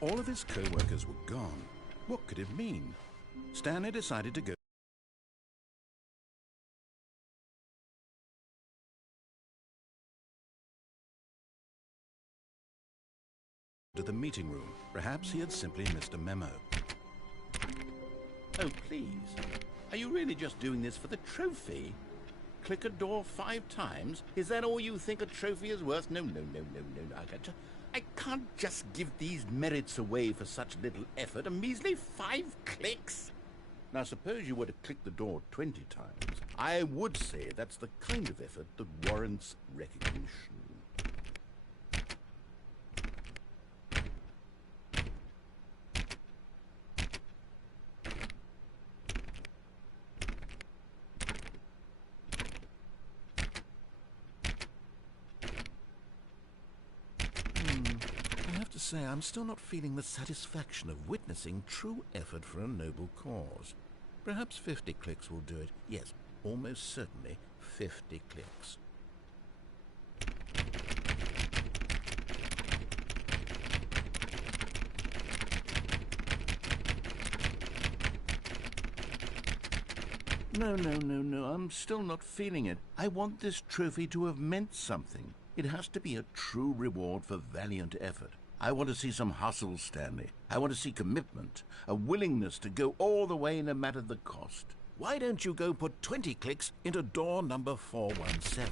All of his co-workers were gone. What could it mean? Stanley decided to go to the meeting room. Perhaps he had simply missed a memo. Oh, please. Are you really just doing this for the trophy? Click a door 5 times? Is that all you think a trophy is worth? No. I can't just give these merits away for such little effort. A measly 5 clicks? Now, suppose you were to click the door 20 times. I would say that's the kind of effort that warrants recognition. Say, I'm still not feeling the satisfaction of witnessing true effort for a noble cause. Perhaps 50 clicks will do it. Yes, almost certainly 50 clicks. No, I'm still not feeling it. I want this trophy to have meant something. It has to be a true reward for valiant effort. I want to see some hustle, Stanley. I want to see commitment, a willingness to go all the way no matter the cost. Why don't you go put 20 clicks into door number 417?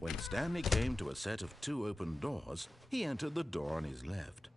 When Stanley came to a set of 2 open doors, he entered the door on his left.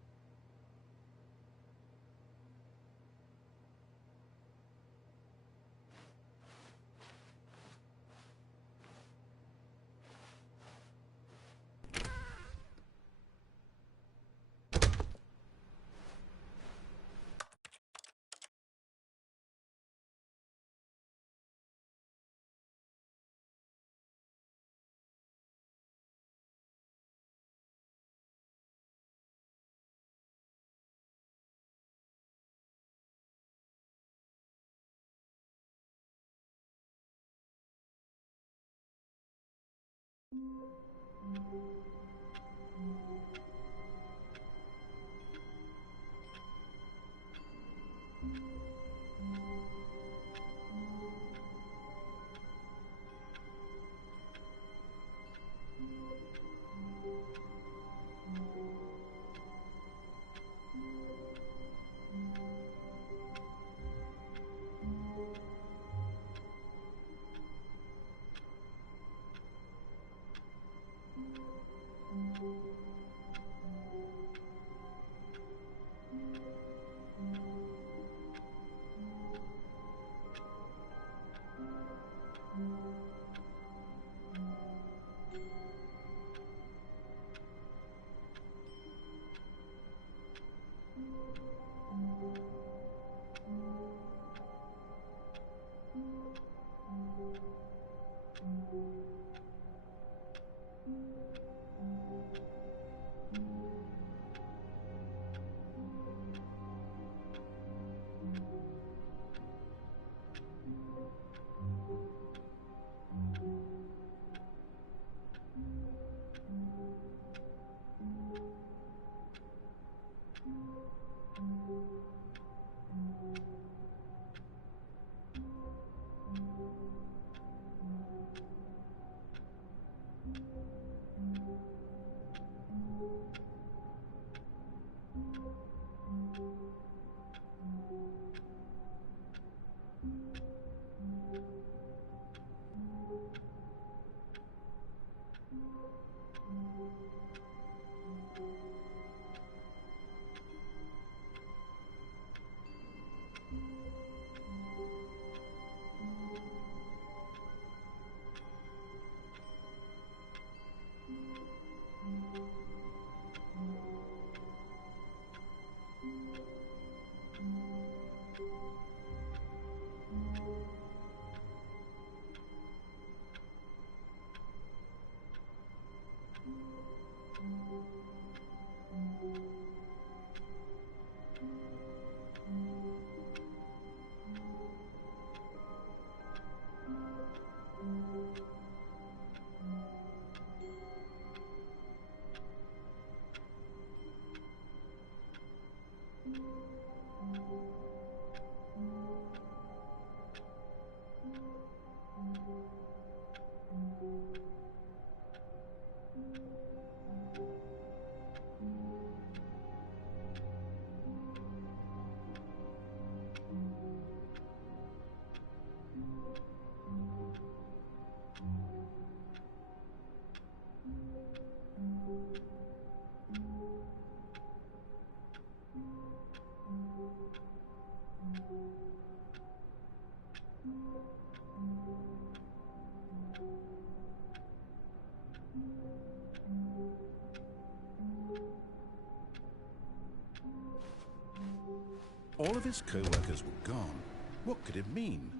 All of his co-workers were gone. What could it mean?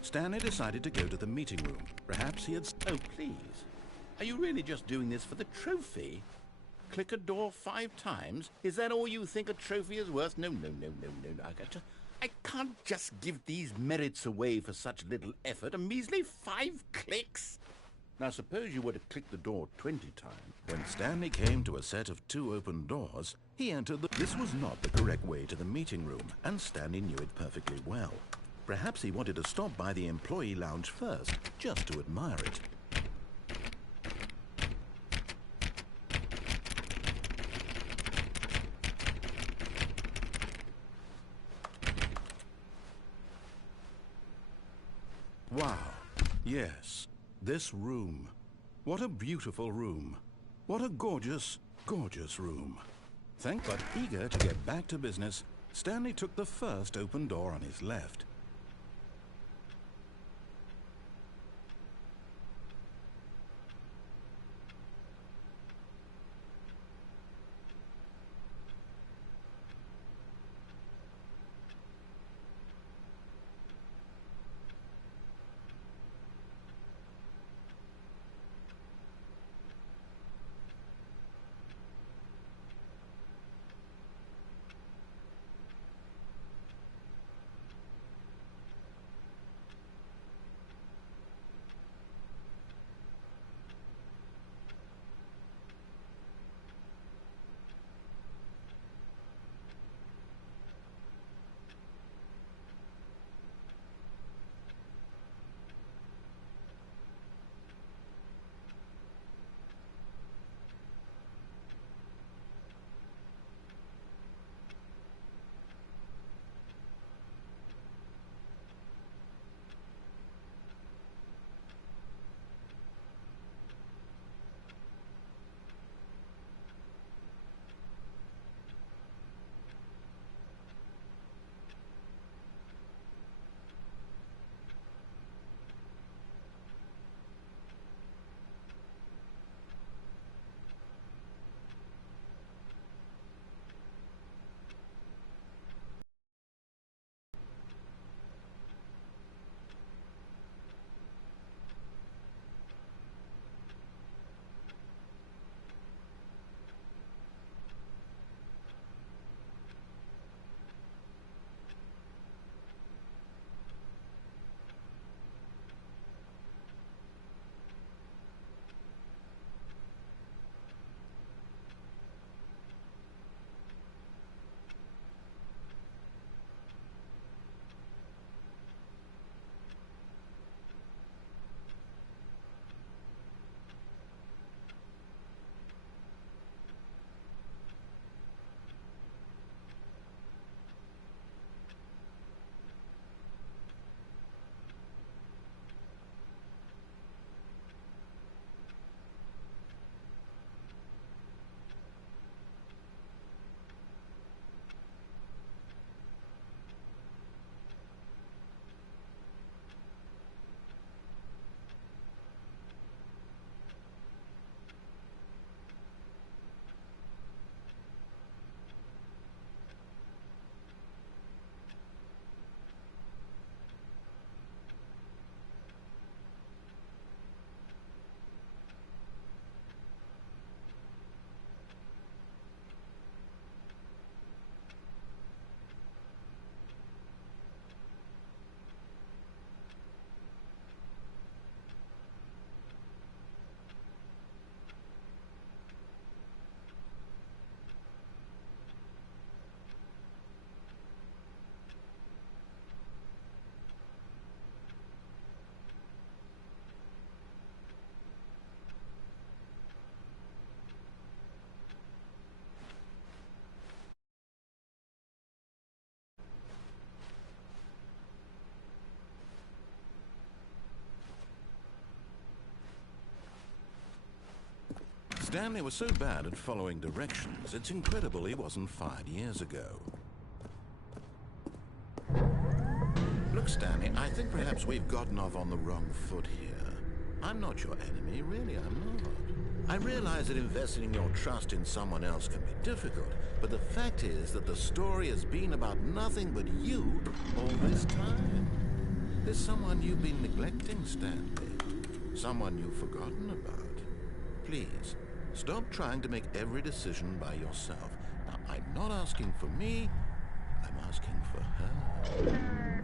Stanley decided to go to the meeting room. Perhaps he had... Oh, please. Are you really just doing this for the trophy? Click a door 5 times? Is that all you think a trophy is worth? No, no, no, no, no. I can't just give these merits away for such little effort. A measly 5 clicks? Now, suppose you were to click the door 20 times. When Stanley came to a set of 2 open doors, he entered the... This was not the correct way to the meeting room, and Stanley knew it perfectly well. Perhaps he wanted to stop by the employee lounge first, just to admire it. Wow. Yes. This room. What a beautiful room. What a gorgeous, gorgeous room. But eager to get back to business, Stanley took the first open door on his left. Stanley was so bad at following directions, it's incredible he wasn't fired years ago. Look, Stanley, I think perhaps we've gotten off on the wrong foot here. I'm not your enemy, really, I'm not. I realize that investing your trust in someone else can be difficult, but the fact is that the story has been about nothing but you all this time. There's someone you've been neglecting, Stanley. Someone you've forgotten about. Please, stop trying to make every decision by yourself. Now, I'm not asking for me, I'm asking for her.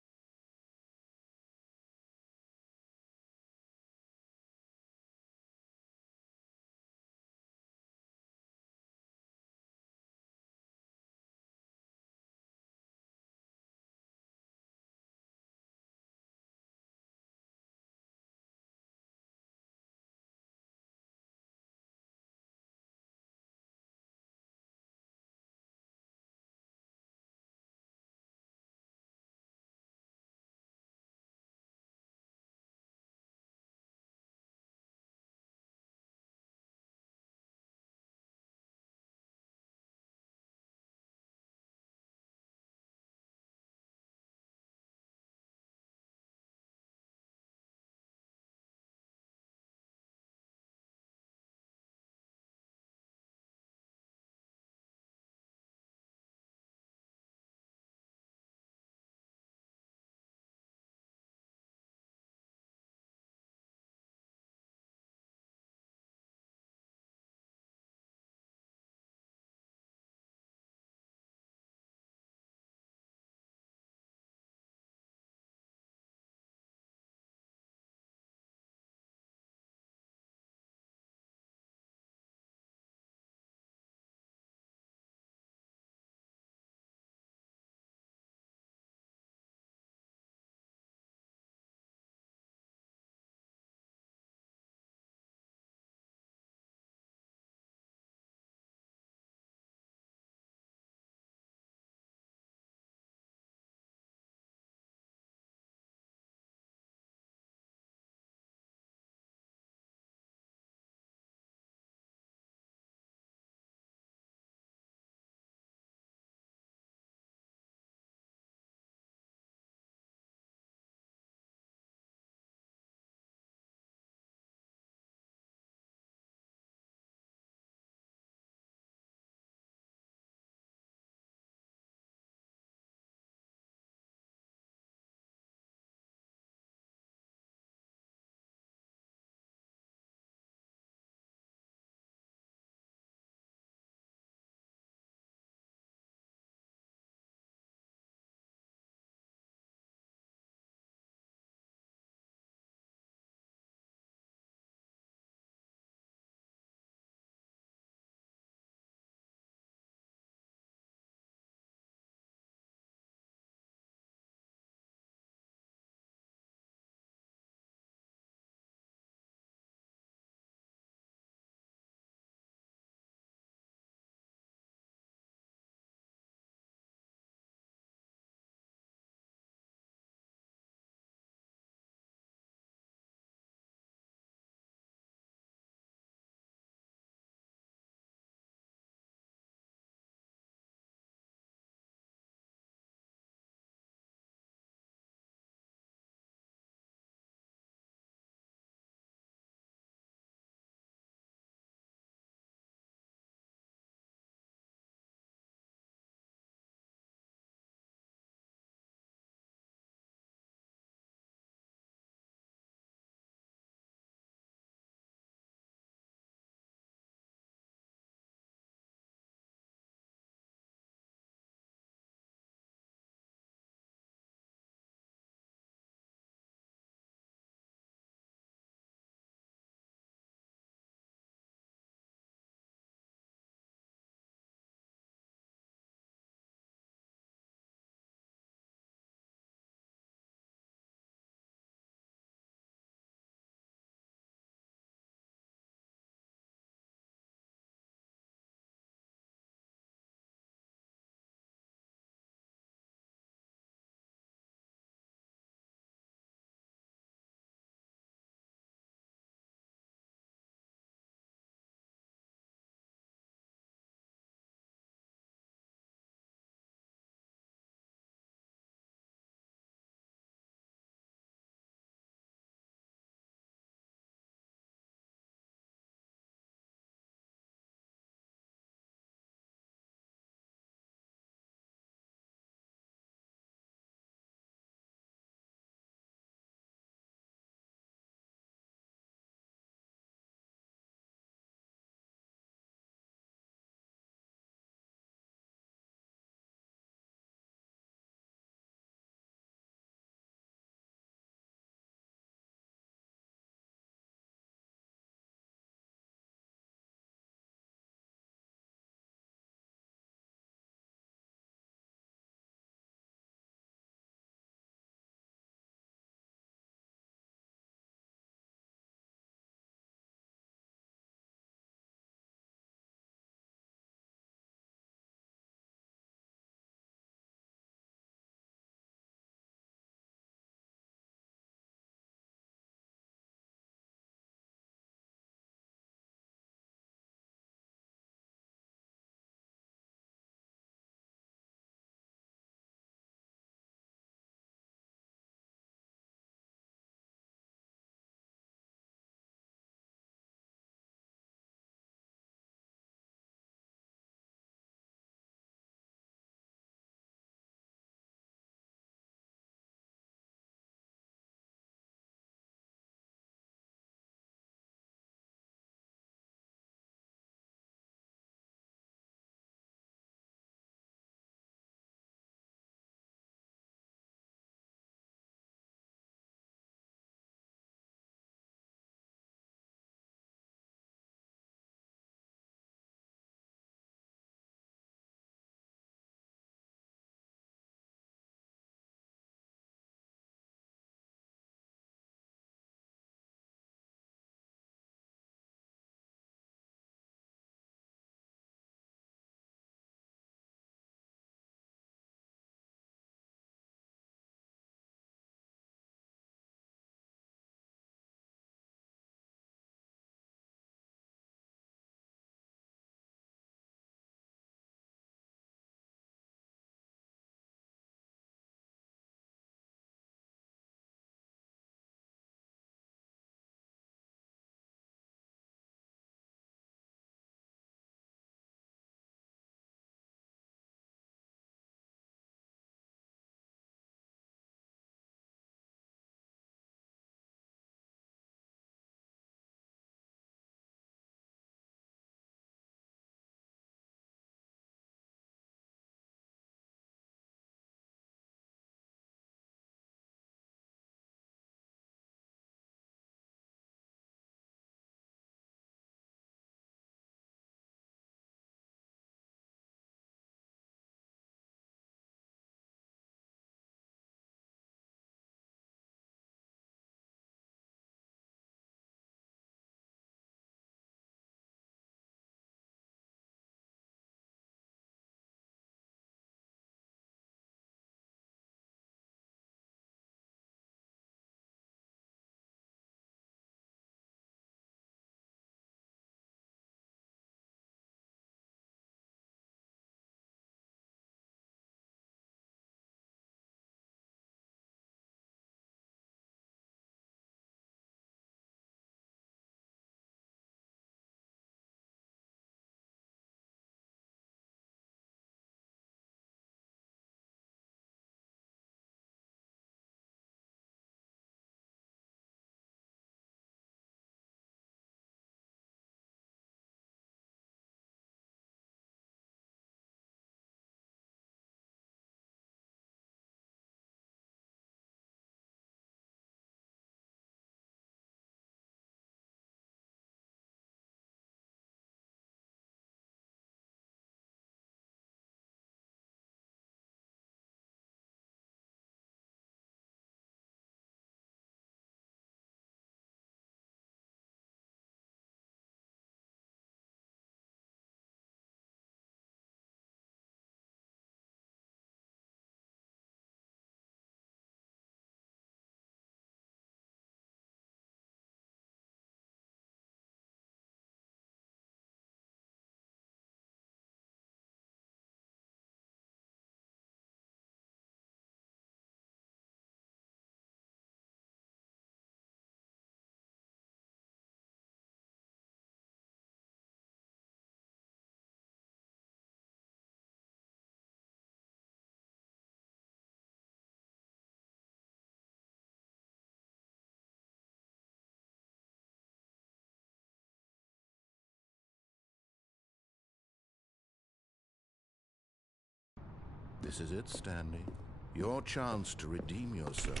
This is it, Stanley. Your chance to redeem yourself,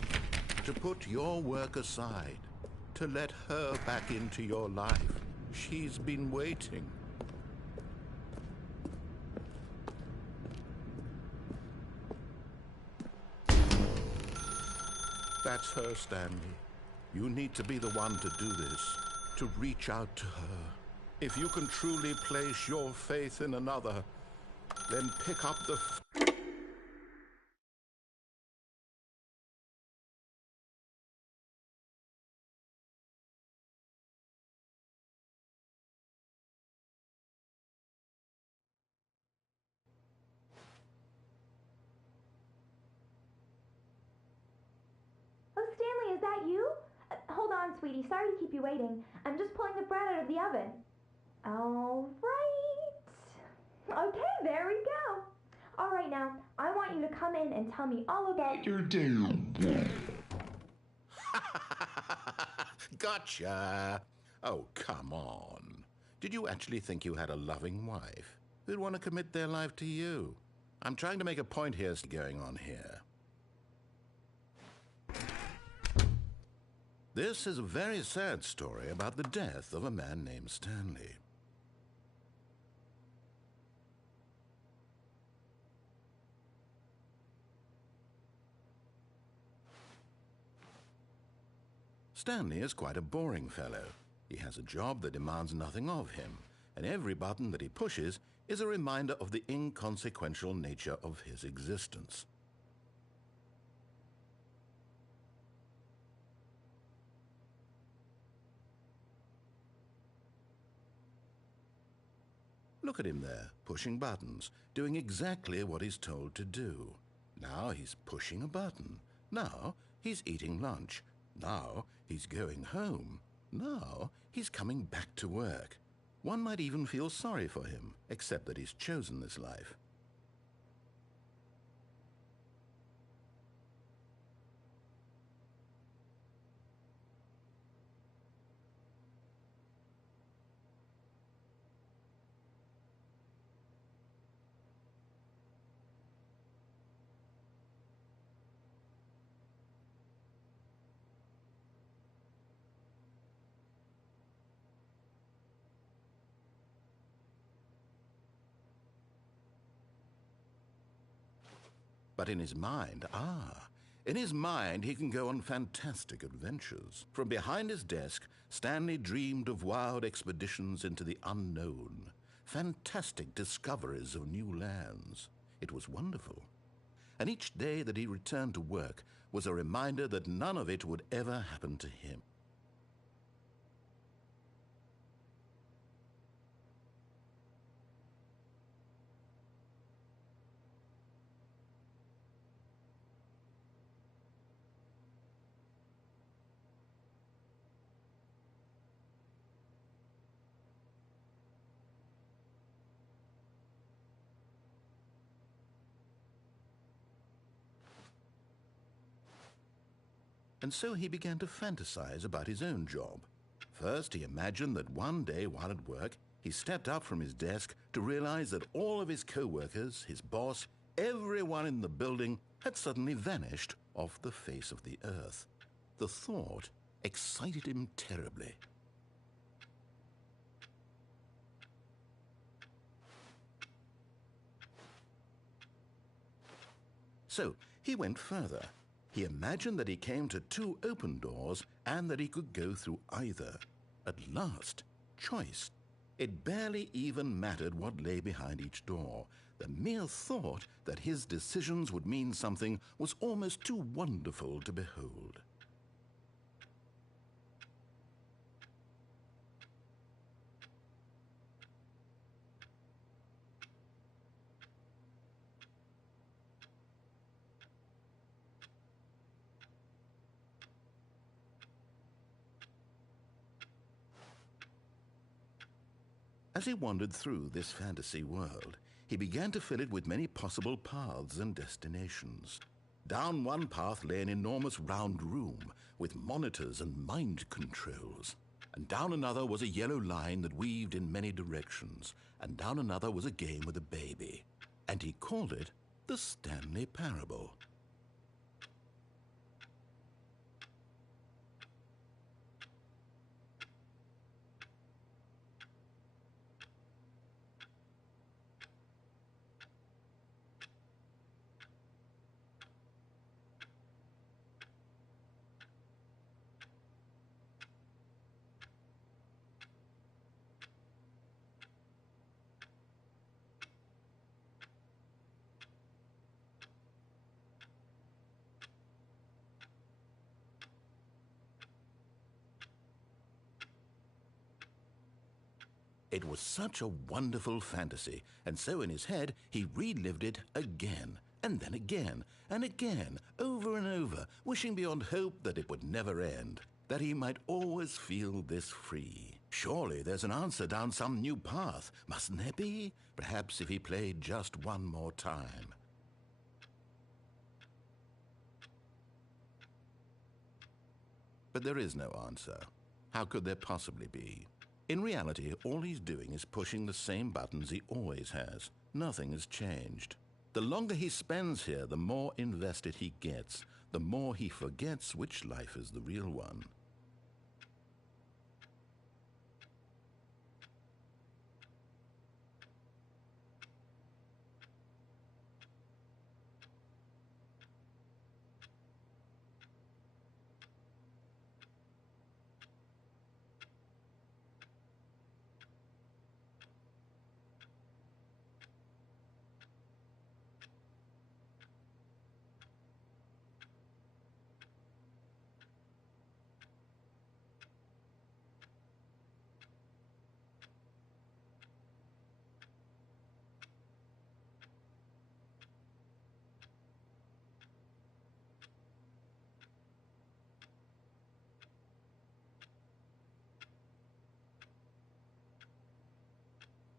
to put your work aside, to let her back into your life. She's been waiting. That's her, Stanley. You need to be the one to do this, to reach out to her. If you can truly place your faith in another, then pick up the... Oh, Stanley, is that you? Hold on, sweetie. Sorry to keep you waiting. I'm just pulling the bread out of the oven. All right. Okay, there we go. All right, now, I want you to come in and tell me all about your day. Gotcha! Oh, come on. Did you actually think you had a loving wife who'd want to commit their life to you? I'm trying to make a point here going on here. This is a very sad story about the death of a man named Stanley. Stanley is quite a boring fellow. He has a job that demands nothing of him, and every button that he pushes is a reminder of the inconsequential nature of his existence. Look at him there, pushing buttons, doing exactly what he's told to do. Now he's pushing a button. Now he's eating lunch. Now he's going home. Now he's coming back to work. One might even feel sorry for him, except that he's chosen this life. But in his mind, he can go on fantastic adventures. From behind his desk, Stanley dreamed of wild expeditions into the unknown, fantastic discoveries of new lands. It was wonderful. And each day that he returned to work was a reminder that none of it would ever happen to him. And so he began to fantasize about his own job. First, he imagined that one day while at work, he stepped up from his desk to realize that all of his co-workers, his boss, everyone in the building had suddenly vanished off the face of the earth. The thought excited him terribly. So he went further. He imagined that he came to two open doors and that he could go through either. At last, choice. It barely even mattered what lay behind each door. The mere thought that his decisions would mean something was almost too wonderful to behold. As he wandered through this fantasy world, he began to fill it with many possible paths and destinations. Down one path lay an enormous round room with monitors and mind controls. And down another was a yellow line that weaved in many directions. And down another was a game with a baby. And he called it The Stanley Parable. It was such a wonderful fantasy, and so in his head he relived it again, and then again, and again, over and over, wishing beyond hope that it would never end, that he might always feel this free. Surely there's an answer down some new path, mustn't there be? Perhaps if he played just one more time. But there is no answer. How could there possibly be? In reality, all he's doing is pushing the same buttons he always has. Nothing has changed. The longer he spends here, the more invested he gets, the more he forgets which life is the real one.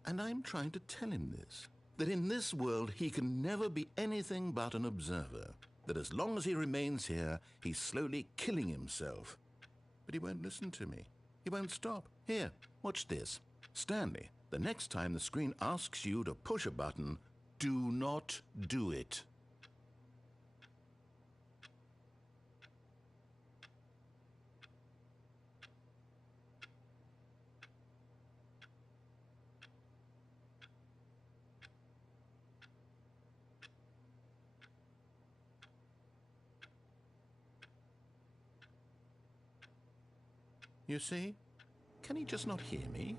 And I'm trying to tell him this, that in this world he can never be anything but an observer, that as long as he remains here, he's slowly killing himself. But he won't listen to me. He won't stop. Here, watch this. Stanley, the next time the screen asks you to push a button, do not do it. You see? Can he just not hear me?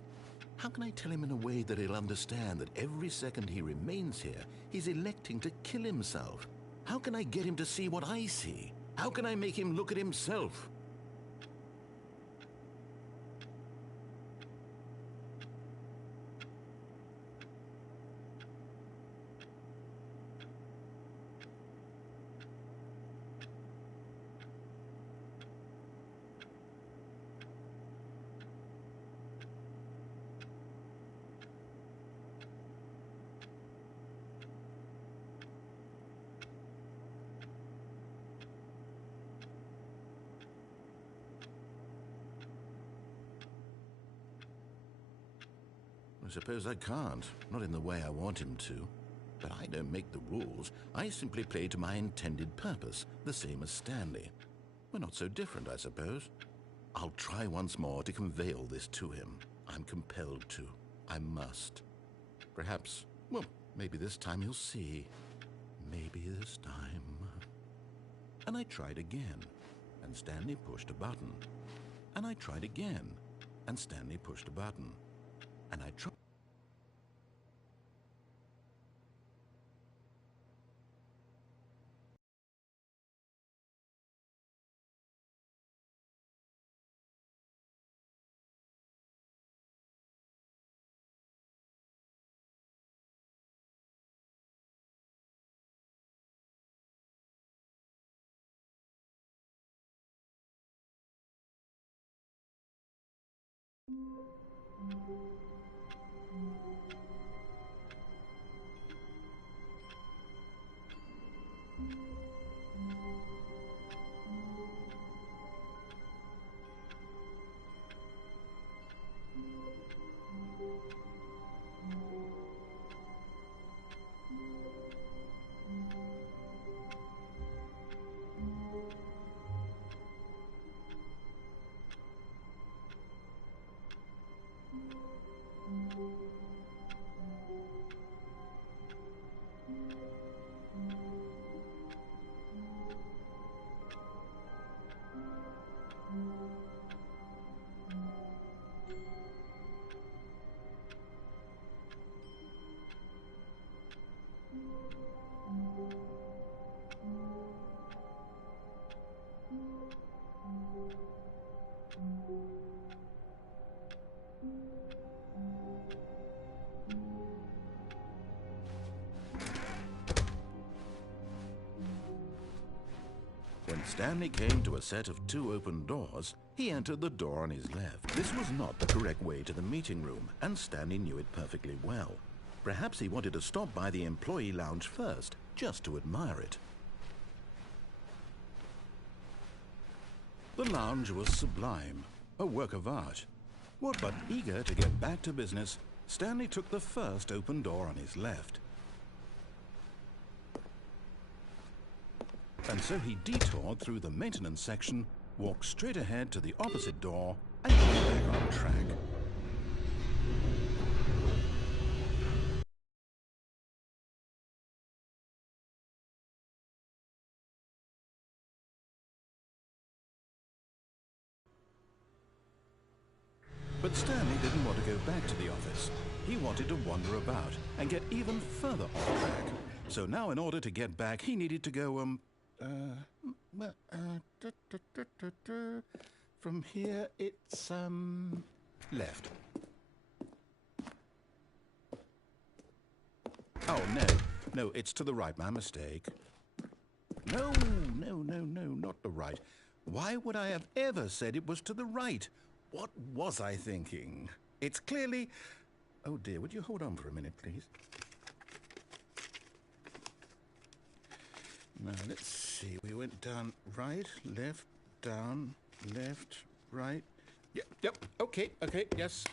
How can I tell him in a way that he'll understand that every second he remains here, he's electing to kill himself? How can I get him to see what I see? How can I make him look at himself? I suppose I can't, not in the way I want him to. But I don't make the rules. I simply play to my intended purpose, the same as Stanley. We're not so different, I suppose. I'll try once more to convey all this to him. I'm compelled to. I must. Perhaps, well, maybe this time he'll see. Maybe this time. And I tried again, and Stanley pushed a button. And I tried again, and Stanley pushed a button. And I tried. When Stanley came to a set of 2 open doors, he entered the door on his left. This was not the correct way to the meeting room, and Stanley knew it perfectly well. Perhaps he wanted to stop by the employee lounge first, just to admire it. The lounge was sublime, a work of art. What but eager to get back to business, Stanley took the first open door on his left. And so he detoured through the maintenance section, walked straight ahead to the opposite door, and got back on track. But Stanley didn't want to go back to the office. He wanted to wander about and get even further off track. So now in order to get back, he needed to go, from here it's, left. Oh, no, it's to the right, my mistake. No, not the right. Why would I have ever said it was to the right? What was I thinking? It's clearly... Oh dear, would you hold on for a minute, please? Now, let's see. We went down right, left, down, left, right. Yep, okay, yes.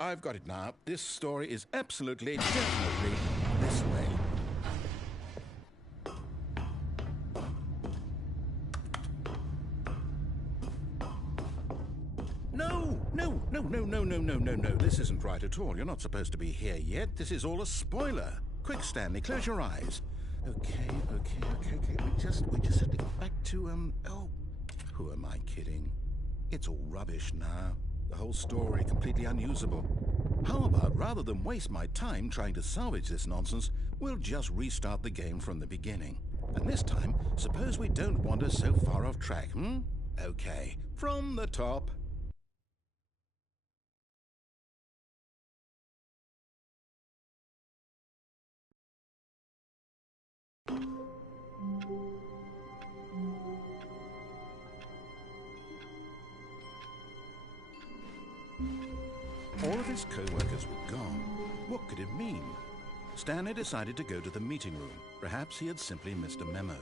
I've got it now. This story is absolutely, definitely this way. No. This isn't right at all. You're not supposed to be here yet. This is all a spoiler. Quick, Stanley, close your eyes. Okay. We just have to get back to, oh, who am I kidding? It's all rubbish now. The whole story completely unusable. How about, rather than waste my time trying to salvage this nonsense, we'll just restart the game from the beginning. And this time, suppose we don't wander so far off track, Okay, from the top. All of his co-workers were gone. What could it mean? Stanley decided to go to the meeting room. Perhaps he had simply missed a memo.